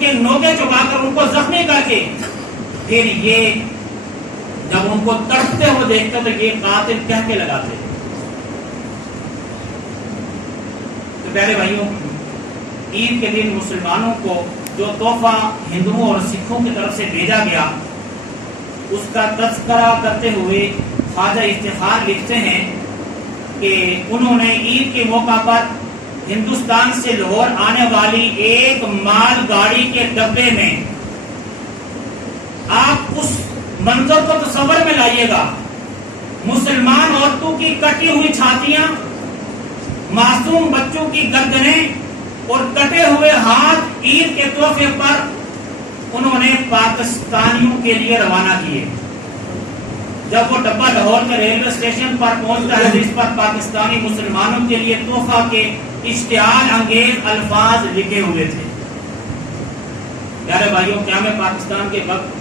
کے نوکے چبا کر ان کو زخمی کر کے پھر یہ جب ان کو تڑپتے ہوئے دیکھتے تو یہ قاتل کہہ کے لگاتے. تو پیارے بھائیوں، عید کے دن مسلمانوں کو جو تحفہ ہندوؤں اور سکھوں کی طرف سے بھیجا گیا اس کا تذکرہ کرتے ہوئے خواجہ افتخار لکھتے ہیں کہ انہوں نے عید کے موقع پر ہندوستان سے لاہور آنے والی ایک مال گاڑی کے ڈبے میں، آپ اس منظر کو تصور میں لائیے گا، مسلمان عورتوں کی کٹی ہوئی چھاتیاں، معصوم بچوں کی گردنیں اور کٹے ہوئے ہاتھ عید کے تحفے پر انہوں نے پاکستانیوں کے لیے روانہ کیے. جب وہ ڈبہ لاہور کے ریلوے اسٹیشن پر پہنچتا ہے جس پر پاکستانی مسلمانوں کے لیے تحفہ کے اشتعال انگیز الفاظ لکھے ہوئے تھے. پیارے بھائیوں، قیام پاکستان کے وقت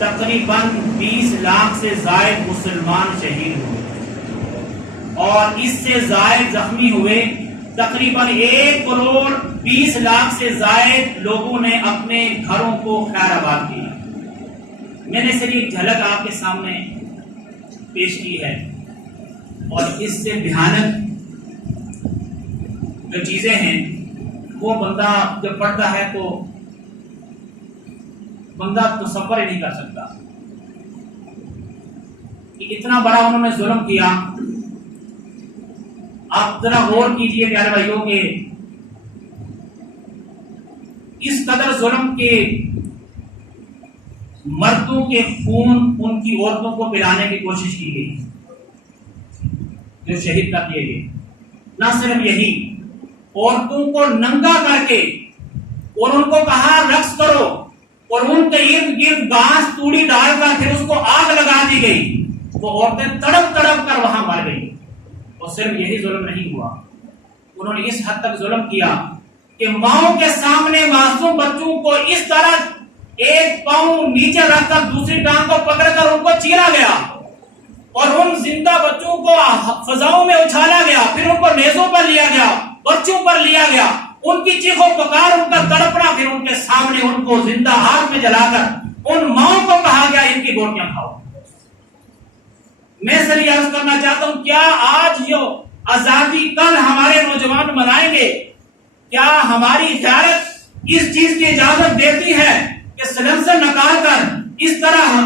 تقریباً 20 لاکھ سے زائد مسلمان شہید ہوئے اور اس سے زائد زخمی ہوئے. تقریباً 1 کروڑ 20 لاکھ سے زائد لوگوں نے اپنے گھروں کو خیر آباد کیا. میں نے صرف ایک جھلک آپ کے سامنے پیش کی ہے اور اس سے بھیانک جو چیزیں ہیں وہ بندہ جب پڑھتا ہے تو بندہ تصور ہی نہیں کر سکتا کہ اتنا بڑا انہوں نے ظلم کیا. آپ ذرا غور کیجئے پیارے بھائیوں کہ اس قدر ظلم کے مردوں کے خون ان کی عورتوں کو پلانے کی کوشش کی گئی جو شہید کر دیے گئے. نہ صرف یہی، عورتوں کو ننگا کر کے اور ان کو کہا رقص کرو اور ان کے ارد گرد گھاس توڑی ڈال کر پھر اس کو آگ لگا دی گئی. وہ عورتیں تڑپ تڑپ کر وہاں مر گئی. اور صرف یہی ظلم نہیں ہوا، انہوں نے اس حد تک ظلم کیا کہ ماؤں کے سامنے معصوم بچوں کو اس طرح ایک پاؤں نیچے رکھ کر دوسری ٹانگ کو پکڑ کر ان کو چیرا گیا اور ان زندہ بچوں کو فضاؤں میں اچھالا گیا. پھر ان کو نیزوں پر لیا گیا، بچوں پر لیا گیا، ان کی چیخوں پکار، ان کا تڑپنا، پھر ان کے سامنے ان کو زندہ آگ میں جلا کر ان ماؤں کو کہا گیا ان کی بوٹیاں کھاؤ. میں سے یہ عرض کرنا چاہتا ہوں، کیا آج جو آزادی کل ہمارے نوجوان منائیں گے، کیا ہماری غیرت اس چیز کی اجازت دیتی ہے کہ سلنسر نکال کر اس طرح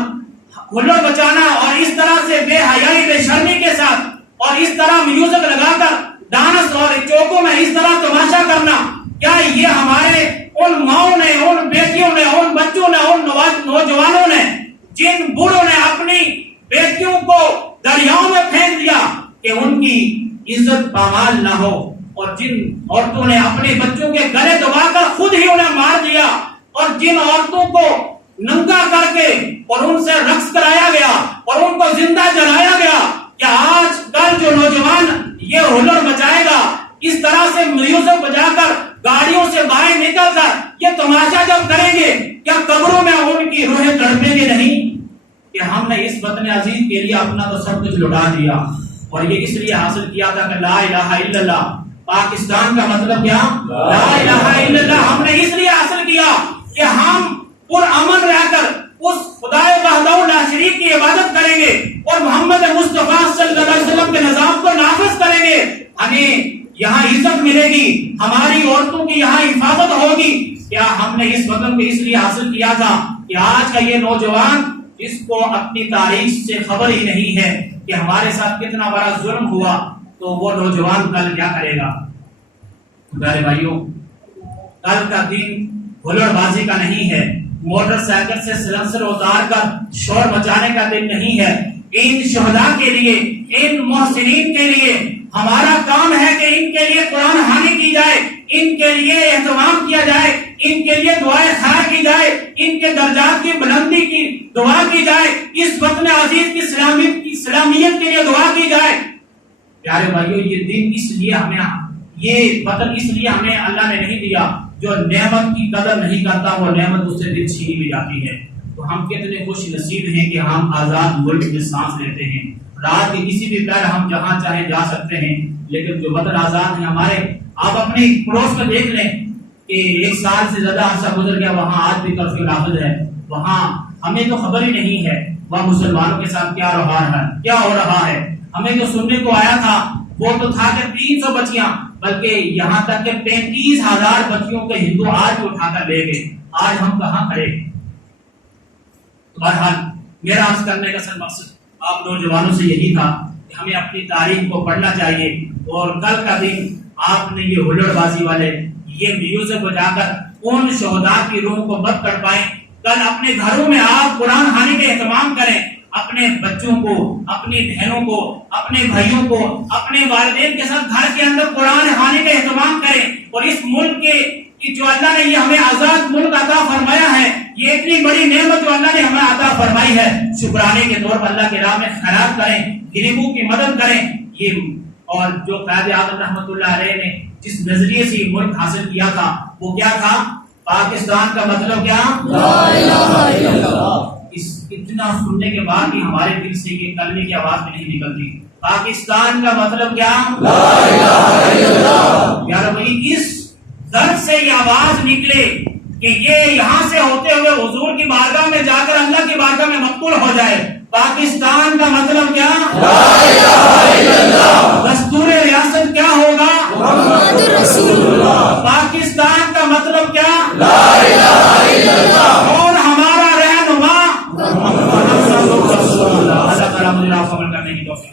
ہلڑ بچانا اور اس طرح سے بے حیائی بے شرمی کے ساتھ اور اس طرح میوزک لگا کر ڈانس اور چوکوں میں اس طرح تماشا کرنا، کیا یہ ہمارے ان ماؤں نے، ان بیٹیوں نے، ان بچوں نے، ان نوجوانوں نے، جن بوڑھوں نے اپنی بیٹیوں کو دریاؤں میں پھینک دیا کہ ان کی عزت پامال نہ ہو، اور جن عورتوں نے اپنے بچوں کے گلے دبا کر خود ہی انہیں مار دیا، اور جن عورتوں کو ننگا کر کے اور ان سے رقص کرایا گیا اور ان کو زندہ جلایا گیا، کیا آج کل جو نوجوان یہ ہلڑ مچائے گا، اس طرح سے میوزک بجا کر گاڑیوں سے باہر نکل کر یہ تماشا جب کریں گے، کیا قبروں میں ان کی روحیں تڑپیں گے نہیں کہ ہم نے اس وطن عزیز کے لیے اپنا تو سب کچھ لٹا دیا اور یہ اس لیے حاصل کیا تھا کہ لا الہ الا اللہ. پاکستان کا مطلب کیا؟ لا الہ الا اللہ. ہم نے اس لیے حاصل کیا کہ ہم پرامن رہ کر اس خدائے وحدہ لا شریک کی عبادت کریں گے اور محمد مصطفیٰ صلی اللہ علیہ وسلم کے نظام کو نافذ کریں گے. ہمیں یہاں عزت ملے گی، ہماری عورتوں کی یہاں حفاظت ہوگی. کیا ہم نے اس وطن کو اس لیے حاصل کیا تھا کہ آج کا یہ نوجوان جس کو اپنی تاریخ سے خبر ہی نہیں ہے کہ ہمارے ساتھ کتنا بڑا ظلم ہوا، تو وہ نوجوان کل کیا کرے گا؟ پیارے بھائیوں، کل کا دن ہلڑ بازی کا نہیں ہے، موٹر سائیکل سے سلنسر اتار کر شور مچانے کا دن نہیں ہے. ان شہداء کے لیے، ان محسنین کے لیے ہمارا کام ہے کہ ان کے لیے قرآن خوانی کی جائے، ان کے لیے اہتمام کیا جائے، ان کے لیے دعائیں خیر کی جائے، ان کے درجات کی بلندی کی دعا کی جائے، اس وطن عزیز کی سلامیت کے لیے دعا کی جائے. پیارے بھائیوں، یہ دن اس لیے ہمیں، یہ وطن اس لیے ہمیں اللہ نے نہیں دیا. جو نعمت کی قدر نہیں کرتا وہ نعمت اس سے دل چھینی بھی جاتی ہے. تو ہم کتنے خوش نصیب ہیں کہ ہم آزاد ملک میں سانس لیتے ہیں. رات کے کسی بھی پیر ہم جہاں چاہیں جا سکتے ہیں، لیکن جو وطن آزاد ہے ہمارے، آپ اپنے پڑوس میں دیکھ لیں کہ 1 سال سے زیادہ عرصہ گزر گیا، وہاں آج بھی کرفیو نافذ ہے، وہاں ہمیں تو خبر ہی نہیں ہے وہاں مسلمانوں کے ساتھ کیا ہو رہا ہے۔ ہمیں جو سننے کو آیا تھا وہ تو تھا کہ 300 بچیاں، بلکہ یہاں تک کہ 35,000 بچیوں کو ہندو آج بھی اٹھا کر لے گئے۔ آج ہم کہاں کھڑے؟ بہرحال میرا عرض کرنے کا اصل مقصد آپ نوجوانوں سے یہی تھا کہ ہمیں اپنی تاریخ کو پڑھنا چاہیے، اور کل کا دن آپ نے یہ ہلڑ بازی والے یہ میوزک بجا کر ان شہداء کی روح کو مت کر پائیں۔ کل اپنے گھروں میں آپ قرآن خوانی کا اہتمام کریں، اپنے بچوں کو، اپنی بہنوں کو، اپنے بھائیوں کو، اپنے والدین کے ساتھ گھر کے اندر قرآن خوانی کا اہتمام کریں، اور اس ملک کے جو اللہ نے یہ ہمیں آزاد ملک عطا فرمایا ہے، یہ اتنی بڑی نعمت جو اللہ نے ہمیں عطا فرمائی ہے، شکرانے کے طور پر اللہ کے راہ میں خیرات کریں، غریبوں کی مدد کریں۔ یہ اور جو قائد اعظم رحمۃ اللہ علیہ نے جس نظریے سے یہ ملک حاصل کیا تھا وہ کیا تھا؟ پاکستان کا مطلب کیا؟ لا الہ الا اللہ۔ اس اتنا سننے کے بعد بھی ہمارے دل سے یہ کلمے کی آواز بھی نہیں نکلتی۔ پاکستان کا مطلب کیا؟ لا الہ الا اللہ۔ یار بھائی اس درد سے یہ آواز نکلے کہ یہ یہاں سے ہوتے ہوئے حضور کی بارگاہ میں جا کر اللہ کی بارگاہ میں مقبول ہو جائے۔ پاکستان کا مطلب کیا؟ لا الہ الا اللہ۔ دستور ریاست کیا ہوگا؟ محمد رسول اللہ۔ پاکستان کا مطلب کیا؟ لا الہ الا اللہ۔ اور ہمارا رہنما محمد رسول اللہ۔ اللہ تعالیٰ مجھے عمل کرنے کی توفیق